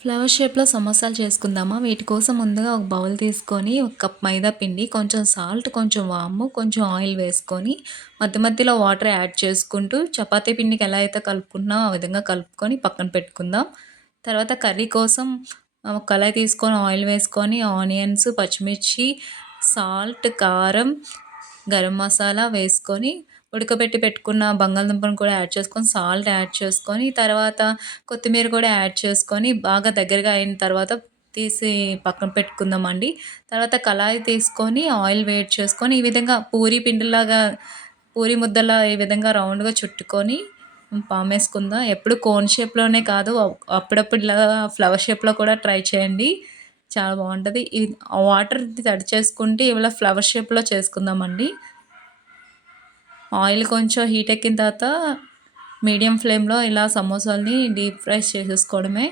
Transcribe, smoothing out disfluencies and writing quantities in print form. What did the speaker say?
Flower షేప్‌లో సమోసాలు చేసుకుందామా? వీటి కోసం ముందుగా ఒక బౌల్ తీసుకొని, ఒక కప్ మైదా పిండి, కొంచెం సాల్ట్, కొంచెం వాము, కొంచెం ఆయిల్ వేసుకొని, మధ్య మధ్యలో వాటర్ యాడ్ చేసుకుంటూ, చపాతీ పిండికి ఎలా అయితే కలుపుకుంటున్నామో ఆ విధంగా కలుపుకొని పక్కన పెట్టుకుందాం. తర్వాత కర్రీ కోసం ఒక కళాయి తీసుకొని ఆయిల్ వేసుకొని, ఆనియన్స్, పచ్చిమిర్చి, సాల్ట్, కారం, గరం మసాలా వేసుకొని, ఉడకబెట్టి పెట్టుకున్న బంగాళదుంపను కూడా యాడ్ చేసుకొని, సాల్ట్ యాడ్ చేసుకొని, తర్వాత కొత్తిమీర కూడా యాడ్ చేసుకొని, బాగా దగ్గరగా అయిన తర్వాత తీసి పక్కన పెట్టుకుందామండి. తర్వాత కళాయి తీసుకొని ఆయిల్ వేడి చేసుకొని, ఈ విధంగా పూరి పిండిలాగా పూరి ముద్దలా ఈ విధంగా రౌండ్‌గా చుట్టుకొని పామేసుకుందాం. ఎప్పుడు కోన్ షేప్‌లోనే కాదు, అప్పుడప్పుడు ఇలా ఫ్లవర్ షేప్‌లో కూడా ట్రై చేయండి. చాలా బావుంటది. ఇది వాటర్ తడి చేసుకుంటే ఇలా ఫ్లవర్ షేప్‌లో చేసుకుందామండి. ఆయిల్ కొంచెం హీట్ ఎక్కిన తర్వాత మీడియం ఫ్లేమ్‌లో ఇలా సమోసాలని డీప్ ఫ్రై చేసేసుకోవడమే.